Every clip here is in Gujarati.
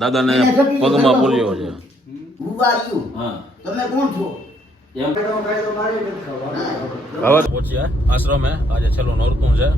દાદાને પગમાં પોલિયો છે. તમે કોણ છો? હવે પહોંચ્યા આશ્રમે. આજે છેલ્લું નોરતું છે.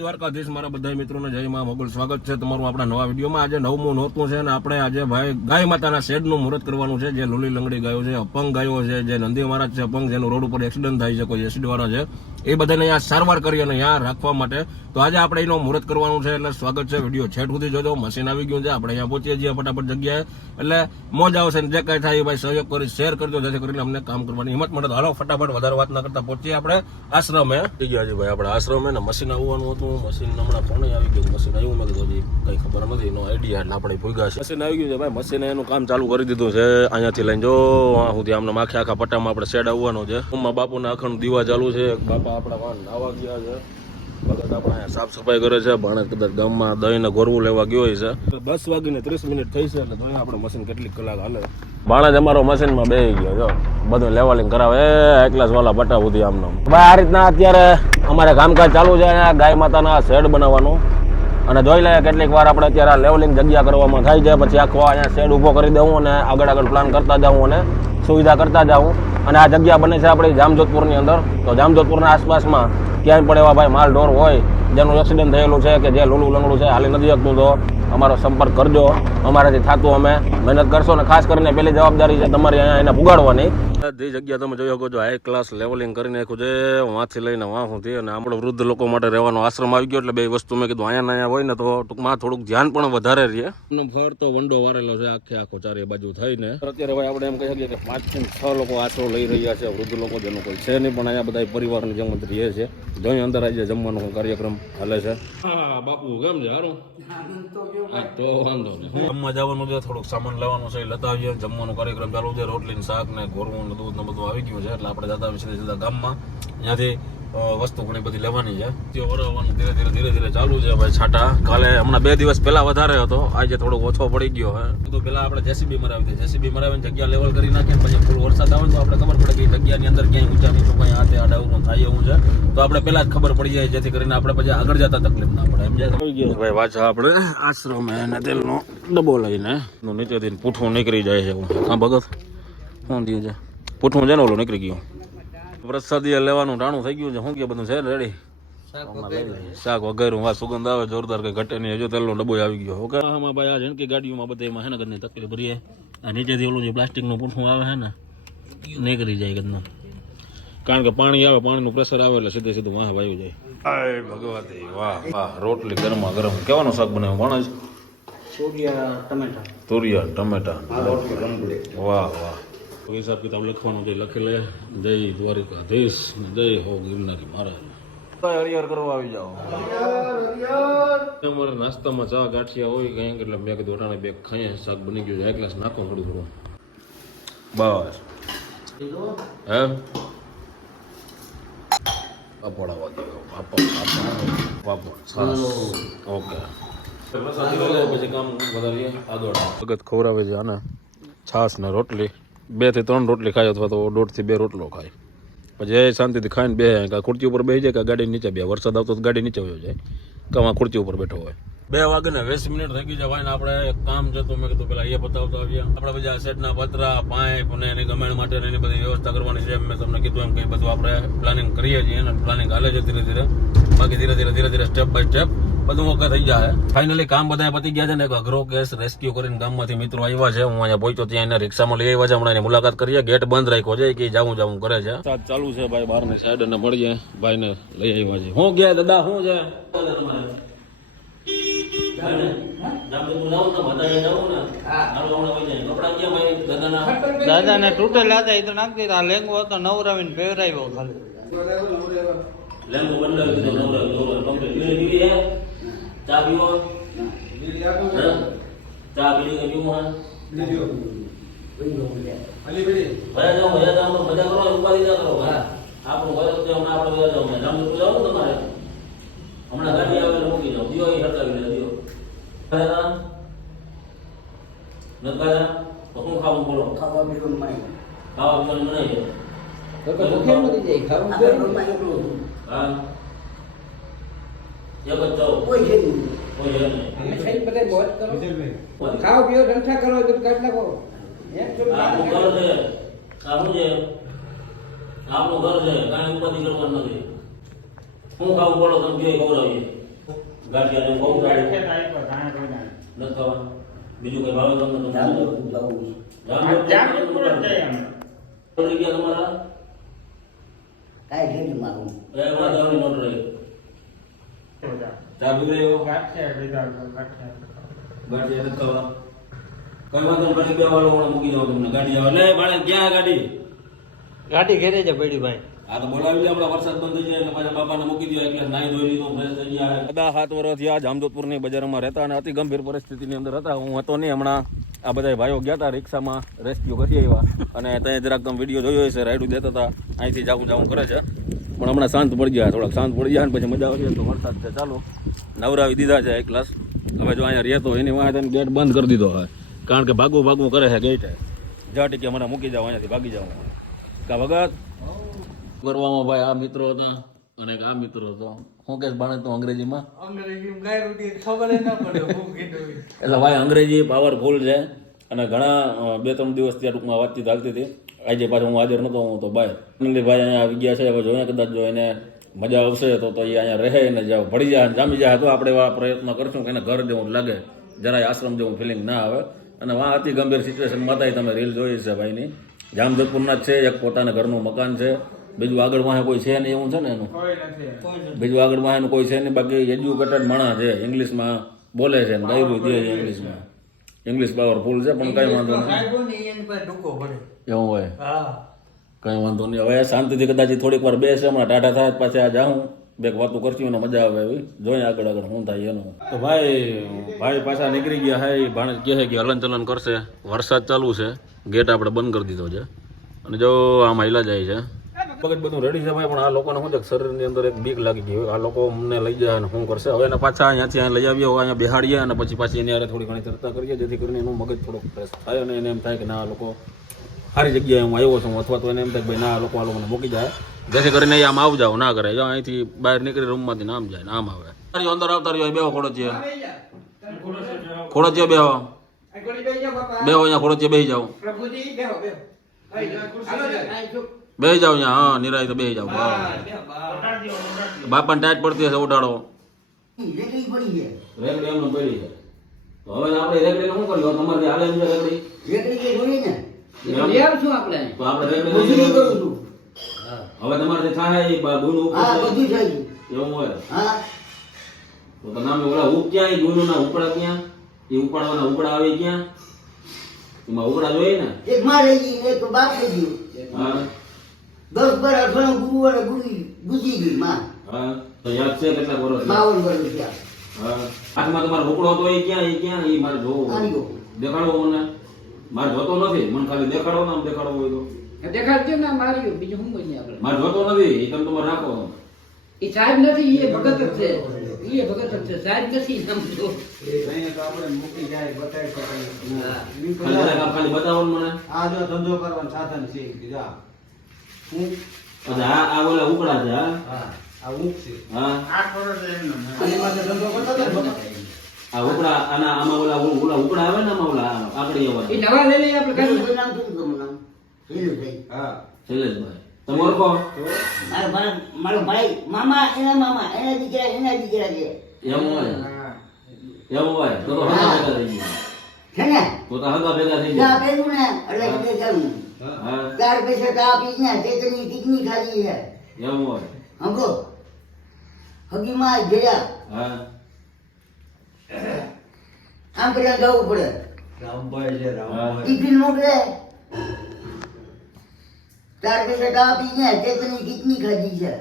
દ્વારકાધીશ મારા બધા મિત્રોને જય મા મોગલ. સ્વાગત છે તમારું આપણા નવા વિડીયોમાં. આજે નવમું નોરતું છે અને આપણે આજે ભાઈ ગાય માતાના શેડનું મુહૂર્ત કરવાનું છે. જે લુલી લંગડી ગાયો છે અપંગ ગાયો છે જે નંદી મહારાજ છે અપંગ જેનું રોડ ઉપર એક્સિડન્ટ થાય છે કોઈ એસિડ વાળા છે. એ બધાને અહીંયા સારવાર કરી અને અહીંયા રાખવા માટે. તો આજે આપણે એનું મુહૂર્ત કરવાનું છે, એટલે સ્વાગત છે. વીડિયો છેટ સુધી જોજો. મશીન આવી ગયું છે. આપણે અહીંયા પહોંચીએ છીએ ફટાફટ જગ્યાએ. એટલે મોજ આવશે જે કાંઈ થાય એ ભાઈ સહયોગ કરી શેર કરજો. જેથી કરીને અમને કામ કરવાની હિંમત મળે. તો હાલો, ફટાફટ વધારે વાત ના કરતા પહોંચીએ આપણે. આશ્રમે. થઈ ગયા છે ભાઈ આપણે આશ્રમે. ને મશીન આવવાનું હતું. મશીન હમણાં ફોન આવી ગયું મશીન આવ્યું મેં કીધું કંઈ ખબર નથી. એનો આઈડિયા એટલે આપણે ભૂગ્યા છે મશીન આવી ગયું છે ભાઈ. મશીને એનું કામ ચાલુ કરી દીધું છે. અહીંયાથી લઈને જો સુધી આમને આખે આખા પટ્ટામાં આપણે શેડ આવવાનો છે. બાપુના અખંડ દીવા ચાલુ છે. બાપા આપણા વાન નાવા ગયા છે. ભગત આપણે અહીંયા સાફ સફાઈ કરે છે. ભાણે કદાચ ગામમાં દહીં ને ગોરવું લેવા ગયો છે. દસ વાગીને ત્રીસ મિનિટ થઈ છે એટલે દહીં આપણે મશીન કેટલીક કલાક હાલે. બાણા જ અમારો મશીનમાં બેસી ગયો જો બધું લેવલિંગ કરાવે. એકલા એકલાસ વાળા બટા સુધી આમનો. ભાઈ આ રીતના અત્યારે અમારે કામકાજ ચાલુ છે. ગાય માતાના શેડ બનાવવાનું. અને જોઈ લઈએ કેટલીક વાર આપણે અત્યારે આ લેવલિંગ જગ્યા કરવામાં થાય છે. પછી આખો અહીંયા શેડ ઊભો કરી દઉં અને આગળ આગળ પ્લાન કરતા જાઉં અને સુવિધા કરતા જાઉં. અને આ જગ્યા બને છે આપણી જામજોધપુરની અંદર. તો જામજોધપુરના આસપાસમાં ક્યાંય પણ એવા ભાઈ માલ ઢોર હોય, જેનું એક્સિડન્ટ થયેલું છે કે જે લૂલું લંગડું છે, હાલી નથી શકતું તો અમારો સંપર્ક કરજો. અમારાથી થતું અમે મહેનત કરશો અને ખાસ કરીને પેલી જવાબદારી છે તમારી અહીંયા એને પુગાડવાની બધી જગ્યા તમે જોઈ શકો છો હાઈ ક્લાસ લેવલિંગ કરી નાખ્યું છે. વાંથી લઈને વાં સુધી અને આપણે વૃદ્ધ લોકો માટે રહેવાનો આશ્રમ આવી ગયો. એટલે બે વસ્તુ મેં કીધું અહીંયા ને અહીંયા હોય ને તો ટૂંકમાં થોડુંક ધ્યાન પણ વધારે રહે. ફર તો વંડો વારેલો છે આખે આખો ચારે બાજુ થઈને. અત્યારે ભાઈ આપણે એમ કહી શકીએ કે પાંચથી છ લોકો આશરો લઈ રહ્યા છે વૃદ્ધ લોકો જેનું કોઈ છે નહીં પણ અહીંયા બધા પરિવારની જેમ જ રહે છે. જોઈ અંદર આજે જમવાનો કાર્યક્રમ હાલે છે. હા બાપુ કેમ છે? સારું? તો વાંધો નહીં. જમવા જવાનું છે, થોડુંક સામાન લાવવાનું છે એ આવીએ, જમવાનો કાર્યક્રમ ચાલુ છે રોટલી શાક ને ગોરવું ને ને બધું આવી ગયું છે, એટલે આપણે જતા સીધા સીધા ગામમાં. ત્યાંથી વસ્તુ ઘણી બધી લેવાની છે. તે વરાવવાનું ધીરે ધીરે ધીરે ધીરે ચાલુ છે ભાઈ છાટા. કાલે હમણાં બે દિવસ પહેલા વધારે હતો. આજે થોડો ઓછો પડી ગયો હે તો પેલા આપણે જેસીબી મરાવી દઈએ જેસીબી મરાવીને જગ્યા લેવલ કરી નાખીએ પછી ફૂલ વરસાદ આવે તો આપણે ખબર પડે કે જગ્યાની અંદર ક્યાંય ઊંચા નીચું કંઈ હાથે આડાવરું થાય એવું છે. તો આપણે પહેલા જ ખબર પડી જાય જેથી કરીને આપણે પછી આગળ જતા તકલીફ ના પડે. એમ જાય ભાઈ વાછા આપણે આશ્રમે અને તેલનો ડબ્બો લઈને નીચેથી પૂઠું નીકળી જાય છે હા ભગત શું થયું છે? પૂઠું છે ને ઓલું નીકળી ગયું? પ્રસાદી લેવાનું ટાણું થઈ ગયું છે. શું કે બધું છે રેડી? શાક વગેરે. વા સુગંધ આવે જોરદાર કઈ ઘટે નહીં. હજુ તેલનો ડબ્બો આવી ગયો. ઓકે આમાં ભાઈ આ ઝીણકી ગાડીઓમાં બધા એમાં હે ને કદની તકલીફ ભરીએ. આ નીચેથી ઓલું જે પ્લાસ્ટિકનું પૂઠું આવે હે ને નીકળી જાય કદના. કારણ કે પાણી આવે પાણીનું પ્રેશર આવે એટલે સીધે સીધું વાહ વાયુ જાય. હાય ભગવતી વાહ વાહ. રોટલી ગરમા ગરમ. કેવાનું શાક બનાવ્યું માણસ? તોરિયા ટમેટા. વાહ વાહ. હિસાબ કિતાબ લખવાનું છે. લખી લે જય દ્વારિકાધીશ જય હો ગિરનારી મહારાજ. હરિહર કરવા આવી જાઓ. અમારે નાસ્તામાં ચા ગાંઠિયા હોય કંઈક એટલે મેં કીધું અટાણે બે ખાઈએ શાક બની ગયું છે. એક ગ્લાસ નાખો થોડું થોડું બસ. હે? પાપડ આવવા દો પાપડ પાપડ ઓકે. પછી કામ વધારીએ આગળ. ખવડાવે છે આને છાશ ને રોટલી. બેથી ત્રણ રોટલી ખાય અથવા તો દોઢથી બે રોટલો ખાય. પછી એ શાંતિથી ખાઈને બે કાં ખુરચી ઉપર બેસી જાય કે ગાડી નીચે બે વરસાદ આવતો તો ગાડી નીચે વયો કાં આ ખુરચી ઉપર બેઠો હોય. બે વાગે ને વીસ મિનિટ થઈ ગઈ છે ભાઈ ને આપણે કામ તો મેં કીધું પેલા એ બતાવતો આવ્યા આપણે બધા સેટના પતરા, પાઇપ ને એની ગમેણ માટે એની બધી વ્યવસ્થા કરવાની છે. મેં તમને કીધું એમ કંઈ બધું આપણે પ્લાનિંગ કરીએ છીએ અને પ્લાનિંગ હાલે છે ધીરે ધીરે. બાકી ધીરે ધીરે ધીરે ધીરે સ્ટેપ બાય સ્ટેપ બધું ઓકે થઈ જાય ફાઇનલી કામ બધા પતી ગયા છે ને એક અઘરો કેસ રેસ્ક્યુ કરીને ગામમાંથી મિત્રો આવ્યા છે. હું અહીંયા પહોંચ્યો ત્યાં એને રિક્ષામાં લઈ આવ્યા છે. હમણાં એની મુલાકાત કરીએ ગેટ બંધ રાખ્યો છે. કે જાવું જાવું કરે છે. ચાલુ છે ભાઈ બહારની સાઈડ અને મળીએ. ભાઈને લઈ આવ્યા છે. હું ગયા દાદા શું છે? દાદા ને તૂટેલા હતા એ તો નાખી આ લેંગો હતો નવરાવીને પહેરાવ્યો ખાલી. લેંગો દીધો નવરા કમ્પ્લીટ ચા પીવો હે? ચા પીવી કે પીવું હા ભયા જાઓ ભયા જાઓ મજા કરો ઉપાધિ ના કરો હા આપણું ભય તો હમણાં આપણે ભયા જાઓ જામ તો જાઓ તમારે હમણાં ગાડી આવે મૂકી જાઓ દિયો એ હટાવી લે દિયો ભયા ન ખાયા શું ખાવું બોલો ખાવા પીવાનું. ખાવા પીવાનું હતું. હા એક જ જાઓ કોઈ છે ખાઓ પીઓ જલસા કરો તો કાઢ નાખો. આપણું ઘર છે. શું છે. આપણું ઘર છે. કાંઈ ઉપાધિ કરવાનું નથી. હું ખાવું પડો તમે બે ખવડાવીએ? બહુ નથી ખાવા બીજું કઈ ભાવે તમને તમે જામ બોલો. તો જવું છે. જામજોધપુર પડી ગયા તમારા? કાંઈ ઘેરી મારું. એ એમાં જવાની નોટ રહી ચા પી ગયો ગાંઠિયા નથી ખાવા કઈ વાંધો ભાઈ બે વાળો ઓળો મૂકી જાવ તમને. ગાડી આવે. લે બાળક ક્યાં ગાડી? ગાડી ઘેરે છે પડી ભાઈ. આ તો બોલાવી લે આપણા વરસાદ બંધ થઈ જાય એટલે પાછા બાપાને મૂકી દો એટલે નાઈ ધોઈ લીધો ફ્રેશ થઈ ગયા બધા સાત વર્ષથી આ જામજોધપુરની બજારમાં રહેતા અને અતિ ગંભીર પરિસ્થિતિની અંદર હતા. હું હતો નહીં હમણાં. આ બધા ભાઈઓ ગયા હતા રિક્ષામાં રેસ્ક્યુ કરી આવ્યા. અને ત્યાં જરાક તમે વીડિયો જોયો હશે રાઈડું દેતા હતા. અહીંથી જાવું જાવું કરે છે. પણ હમણાં શાંત પડી ગયા થોડાક શાંત પડી ગયા ને પછી મજા આવી. તો વરસાદ છે ચાલો. નવરાવી દીધા છે એક ક્લાસ હવે જો અહીંયા રહેતો એની વાંહે ગેટ બંધ કરી દીધો હોય. કારણ કે ભાગવું ભાગવું કરે છે ગેટે જા ટીકે મને મૂકી જાવ અહીંયાથી ભાગી જાવ કા ભગત? કરવામાં ભાઈ આ મિત્રો હતા અને આ મિત્રો હતો. હું કે બાણે તું અંગ્રેજીમાં? એટલે ભાઈ અંગ્રેજી પાવરફુલ છે. અને ઘણા બે ત્રણ દિવસ ત્યાં ટૂંકમાં વાતચીત હાલતી હતી. આજે પાછું હું હાજર નતો હું તો ભાઈ. ભાઈ અહીંયા આવી ગયા છે. હવે જોઈએ કદાચ જો એને મજા આવશે તો તો એ અહીંયા રહે ને જાવ ભળી જાય જામી જાય. તો આપણે એવા પ્રયત્ન કરશું કે એને ઘર જેવું લાગે. જરાય આશ્રમ જેવું ફિલિંગ ના આવે. અને વાં અતિ ગંભીર સિચ્યુએશનમાં હતા તમે રીલ જોઈ છે ભાઈની. જામજતપુરના જ છે એક પોતાના ઘરનું મકાન છે. બીજું આગળ વાહે કોઈ છે નહીં એવું છે ને એનું? બીજું આગળ વાહે કોઈ છે નહીં. બાકી એજ્યુકેટેડ માણસ છે ઇંગ્લિશમાં બોલે છે ને ગાયરું દે છે ઇંગ્લિશમાં. ઇંગ્લિશ પાવરફુલ છે પણ કઈ વાંધો નહીં એવું હોય. કઈ વાંધો નહીં. હવે શાંતિથી કદાચ થોડીક વાર બેસે, હમણાં ટાટા થાય, પાછી આ જાઉં. બે વાતો કરશું અને મજા આવે એવી. જોઈએ આગળ આગળ શું થાય એનું. તો ભાઈ ભાઈ પાછા નીકળી ગયા હે, ઈ ભાણે કહે કે હલન ચલન કરશે. વરસાદ ચાલુ છે. ગેટ આપણે બંધ કરી દીધો છે. અને જો આમ હાઈલા જાય છે. પગજ બધું રેડી છે ભાઈ, પણ આ લોકોને શું છે શરીરની અંદર એક બીક લાગી ગઈ આ લોકો અમને લઈ જાય અને શું કરશે? હવે એને પાછા અહીંયાથી અહીંયા લઈ આવીએ અહીંયા બેહાડીએ અને પછી પાછી એની હારે થોડી ઘણી ચર્ચા કરીએ, જેથી કરીને એનું મગજ થોડુંક ફ્રેશ થાય અને એને એમ થાય કે ના, આ લોકો સારી જગ્યાએ હું આવ્યો છું અથવા તો એને એમ થાય ભાઈ ના લોકો આ લોકોને મૂકી જાય. જેથી કરીને આમ આવ જાવ ના કરે જો અહીંથી બહાર નીકળી રૂમમાંથી નામ જાય ને આમ આવે. અંદર આવતા રહ્યો બેહો ખોડો છે ખોડો છે બેહો. બેહો અહીંયા ખોડો છે બેહી જાઓ. પ્રભુજી બેહો બેહો હાલો જા, અહીં ચૂપ. બેહી જાઓ અહીંયા હા નિરાય તો બેહી જાઓ હા. બાપાને ટાઈટ પડતી હશે ઉડાડો. રેકડી એમનો પડી છે. હવે આપણે રેકડીને શું કર્યું? તમારે હાલે એમ છે રેકડી? કે જોઈએ ને આવશું આપણે. મજૂરી કરું છું. હવે તમારે જે થાય એ હા બધું થાય. એવું હોય. હા. તો તો ઓલા ઉપ ક્યાં? એ ના ઉપડા ક્યાં? એ ઉપાડવાના ઉપડા આવે ક્યાં? એમાં ઉપડા જોઈએ ને? એક માં રહી ગઈ એક બાપ રહી ગયું. હા. દસ બાર અઠવાડિયું ગુરુ અને ગુરી ગુજી ગઈ માં. હા. તો યાદ છે કેટલા વર્ષ? બાવન વર્ષ થયા. હા. હાથમાં તમારો ઉપડો હતો એ ક્યાં? એ ક્યાં? એ મારે જોવો. દેખાડવો મને. મારે જોતો નથી. મને ખાલી દેખાડો ને આમ દેખાડવો હોય તો. દેખાડજો ને માર્યું બીજું શું બની આપણે? મારે જોતો નથી. એ તમે તમારે રાખો. એ સાહેબ નથી એ ભગત જ છે. એ ભગત જ છે. સાહેબ નથી સમજો ખાલી જરાક આમ ખાલી બતાવો મને. આ જો ધંધો કરવાનું સાધન છે બીજા હું? આ આ ઓલા ઉપડા છે હા? હા આ ઉપ છે. હા. આની માટે ધંધો કરતા હતા? આ ઉપડા આના આમાં ઓલા ઓલા ઉપડા આવે ને આમાં ઓલા આગળ એ નવા લઈ લઈએ આપણે એનું નામ શું તમારું નામ? શૈલુભાઈ. હા શૈલેષભાઈ. તમે ઓળખો? મારો ભાઈ મારો ભાઈ મામા એના મામા એના દીકરા એના દીકરા છે. એમ હોય? એમ હોય? તો તો હગા ભેગા થઈ ગયા. છે ને? તો તો હગા ભેગા થઈ ચા ગયા પીધું ને? એટલે એટલે ચાલું. ચાર પૈસા ચા પી ગયા ચેતની ટીકની ખાધી છે. એમ હોય. હમકો હગીમાં ગયા હા. આમ કરીને ગાવું પડે. રામભાઈ છે રામભાઈ. ટિફિન મોકલે. ચાર પૈસા ગા પી ને ચેતની ટીકની ખાધી છે.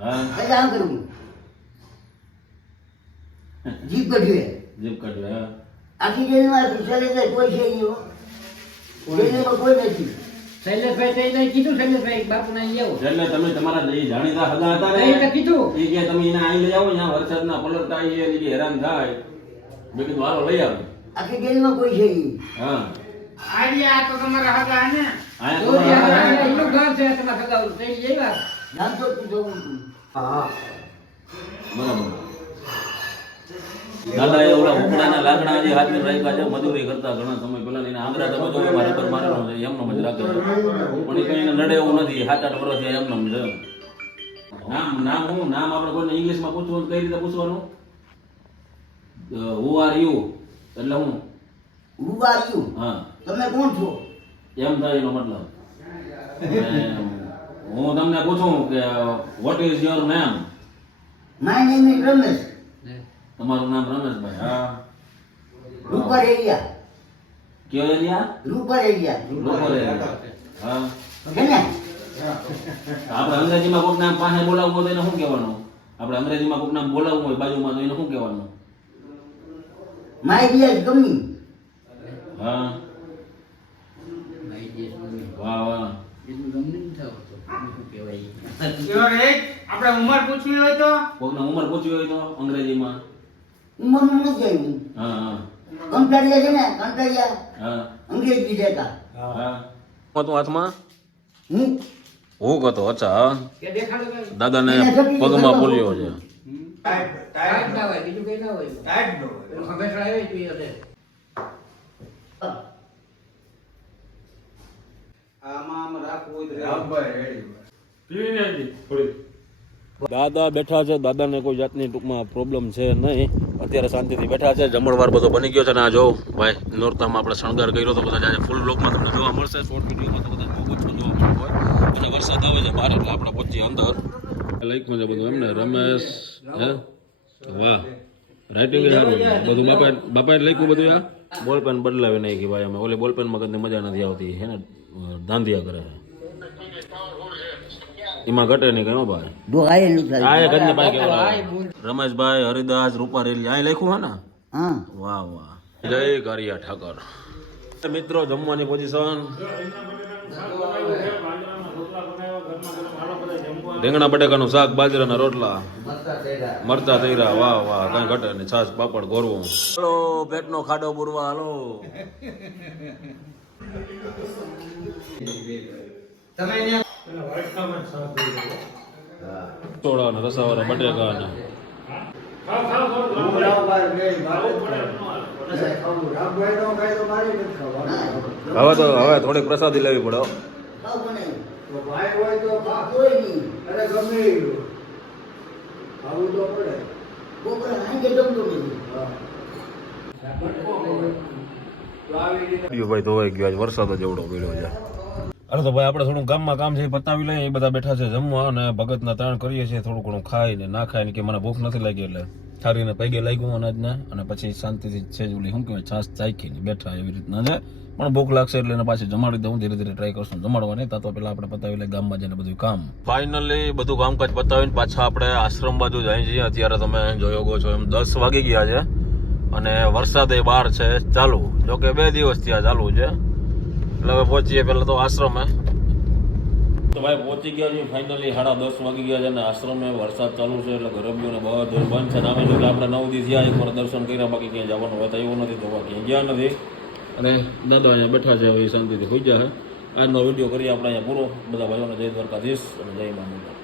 હા. આમ કરવું. જીપ કઢ્યું જીપ કઢ્યું આખી જેલમાં સરેન્દ્ર કોઈ છે નહીં જેલમાં કોઈ નથી. શૈલેષભાઈ તો એને કીધું શૈલેષભાઈ બાપુને ના આવો. એટલે તમે તમારા જે જાણીતા હતા હતા તો ને કીધું. એ કે તમે એને અહીં લઈ આવો ત્યાં વરસાદના પલટતા હેરાન થાય. મેં કીધું હાલો લઈ આવ્યો આખી જેલમાં કોઈ છે નહીં. હા. આર્યા તો તમારા હગા ને. આયા તો તમારા ત્યાં હગા એનું ઘર છે તમારા સગાઉ તો એ નામ તો તું જવું છું. હા. બરાબર. દાદા એ ઓલા ઉકડાના લાકડા જે હાથે રાખ્યા છે મજૂરી કરતા ઘણા સમય પહેલા એને આંગળા તમે જો મારે પર મારેલો છે એમનો જ રાખે પણ એ કઈ એને નડે એવું નથી. સાત આઠ વર્ષ એમનો જ નામ નામ હું નામ આપણે કોઈને ઇંગ્લિશમાં પૂછવું કઈ રીતે પૂછવાનું? હુ આર યુ એટલે હું? હુ આર યુ હા. તમે કોણ છો? એમ થાય એનો મતલબ. હું તમને પૂછું કે what is your name my name is Ramesh તમારું નામ રમેશભાઈ હા. રૂપર એરિયા કયો એરિયા રૂપર એરિયા લોકો હા. કેને આપણે અંગ્રેજીમાં કોઈક નામ પાસે બોલાવવું હોય તો એને શું કહેવાનું? આપણે અંગ્રેજીમાં કોઈક નામ બોલાવવું હોય બાજુમાં તો એને શું કહેવાનું? માય ડિયર ગમી. હા. વાહ વાહ. એટલું ગમને ન થાવ તો શું કહેવાય? આપણે ઉંમર પૂછવી હોય તો? કોકને ઉંમર પૂછવી હોય તો અંગ્રેજીમાં. ઉંમરનું નથી આવ્યું. હા હા. કંટાળિયા છે ને કંટાળિયા. હા. અંગ્રેજી દેતા હા. હતું હાથમાં? હું? હું કતો અચ્છા કે દેખાડો કાંઈ? દાદાને પગમાં પોલિયો છે. ટાઈટ ના હોય, બીજું કંઈ ના હોય. પેલું ખભેસરા આવે તો એ હશે. આમાં આમ રાખવું હોય દાદા બેઠા છે દાદાને કોઈ જાતની ટૂંકમાં પ્રોબ્લેમ છે નહીં. અત્યારે શાંતિથી બેઠા છે જમણવાર બધો બની ગયો છે ને આ જો ભાઈ નોરતામાં આપણે શણગાર કર્યો તો બધા આજે ફૂલ બ્લોકમાં તમને જોવા મળશે શોર્ટ વિડીયોમાં તો બધા બહુ ઓછું જોવા મળતો હોય. પછી વરસાદ આવે છે બહાર એટલે આપણે પહોંચીએ અંદર. લખ્યું છે બધું એમને રમેશ હે? વાહ. રાઇટિંગ બધું બાપા બાપાએ લખ્યું બધું આ બોલ પેન બદલાવી નાખી ભાઈ અમે. ઓલી બોલ પેનમાં કદી મજા નથી આવતી હે ને? ધાંધિયા કરે એમાં ઘટે નહીં કયો ભાઈ. રમેશભાઈ હરિદાસ રૂપારેલી અહીં લખ્યું હે ને? વાહ વાહ. જય કારિયા ઠાકર. મિત્રો જમવાની પોઝિશન રીંગણા બટેકાનું શાક બાજરાના રોટલા. મરચા તૈરા વાહ વાહ કઈ ઘટે ને છાસ પાપડ ગોરવું. હાલો પેટનો ખાડો પૂરવા હલો. ચોળા ને રસાવાળા બટેકા ને હવે તો હવે થોડીક પ્રસાદી લેવી પડે. હો. ખાવ બનાવ્યું કોઈ નહીં બપોરે સાંજે જમતું નથી ગયો ભાઈ ધોવાઈ ગયો આજ વરસાદ જ એવડો પડ્યો છે. અરે તો ભાઈ આપણે થોડું ગામમાં કામ છે પતાવી લઈએ એ બધા બેઠા છે જમવા અને ભગતના તાણ કરીએ છીએ થોડું ઘણું ખાય ને ના ખાય ને કે મને ભૂખ નથી લાગી એટલે થારીને પૈગે લાગ્યું અનાજને અને પછી શાંતિથી છે જ ઓલી શું કહેવાય છાસ ચાખી ને બેઠા એવી રીતના છે. પણ ભૂખ લાગશે એટલે પાછી જમાડી દઉં, ધીરે ધીરે ટ્રાય કરશું. જમાડવા નહીં, તો પેલા આપણે પતાવી લઈએ ગામમાં જઈને બધું કામ. ફાઇનલી બધું કામકાજ પતાવીને પાછા આપણે આશ્રમ બાજુ જાય છીએ અત્યારે તમે જોયો ગો છો એમ દસ વાગી ગયા છે અને વરસાદ એ બહાર છે ચાલુ. જોકે બે દિવસ ત્યાં ચાલુ છે. એટલે હવે પહોંચીએ પહેલાં તો આશ્રમે. તો ભાઈ પહોંચી ગયા છે ફાઇનલી સાડા દસ વાગી ગયા છે અને આશ્રમે વરસાદ ચાલુ છે એટલે ગરમીઓને બધું બંધ છે. નામે જોકે આપણે નવ દી થયા એકવાર દર્શન કર્યા, બાકી ક્યાંય જવાનું હોય તો એવું નથી, તો ક્યાંય ગયા નથી. અને દાદા અહીંયા બેઠા છે, હવે એ શાંતિથી હોઈ જાય આજનો વીડિયો કરીએ આપણે અહીંયા પૂરો. બધા ભાઈઓને જય દ્વારકાધીશ અને જય મા